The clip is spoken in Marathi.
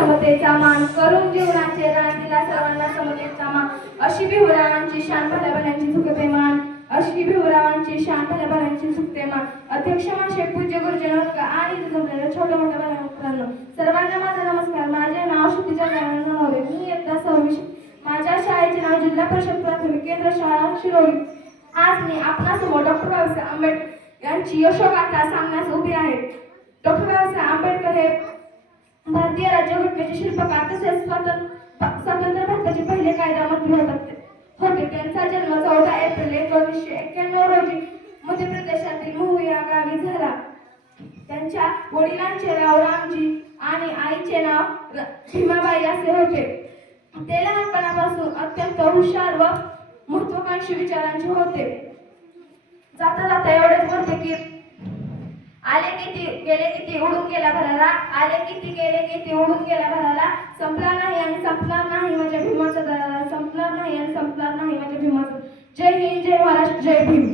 समतेचा मान करून जीवनाचे रान दिला सर्वांना समतेचा मान अशी भिवरावांची शान भल्या भल्यांची झुकते मान अशी भिवरावांची शान भल्या भल्यांची झुकते मान अध्यक्ष माशे पूज्य गुरुजन आणि जमलेल्या छोट्या मोठ्या मित्रांनो सर्वांना माझा नमस्कार. माझे नाव क्षितिजा दयानंद नवरे. मी इयत्ता 6वी. माझ्या शाळेचे नाव जिल्हा परिषद प्राथमिक केंद्र शाळा शिरोळी. आज मी आपणासमोर डॉक्टर बाबासाहेब आंबेडकर यांची यशोगाथा सांगण्यास उभी आहे. डॉक्टर बाबासाहेब आंबेडकर हे भारतीय राज्यघटनेचे शिल्पकार तसेच स्वतंत्र भारताचे पहिले कायदामंत्री होते. त्यांचा जन्म 14 एप्रिल 1991 रोजी मध्य प्रदेशातील महू या गावी झाला. त्यांच्या वडिलांचे नाव रामजी आणि आईचे नाव भीमाबाई असे होते. ते लहानपणापासून अत्यंत हुशार व महत्वाकांक्षी विचारांचे होते. जाता जाता एवढेच बोलते की आले किती गेले किती उडून गेला भराला आले किती गेले किती उडून गेला भराला संपला नाही आणि संपणार नाही माझ्या भीमाचा दराला संपणार नाही आणि संपणार नाही माझ्या भीमाचा. जय हिंद जय महाराष्ट्र जय भीम.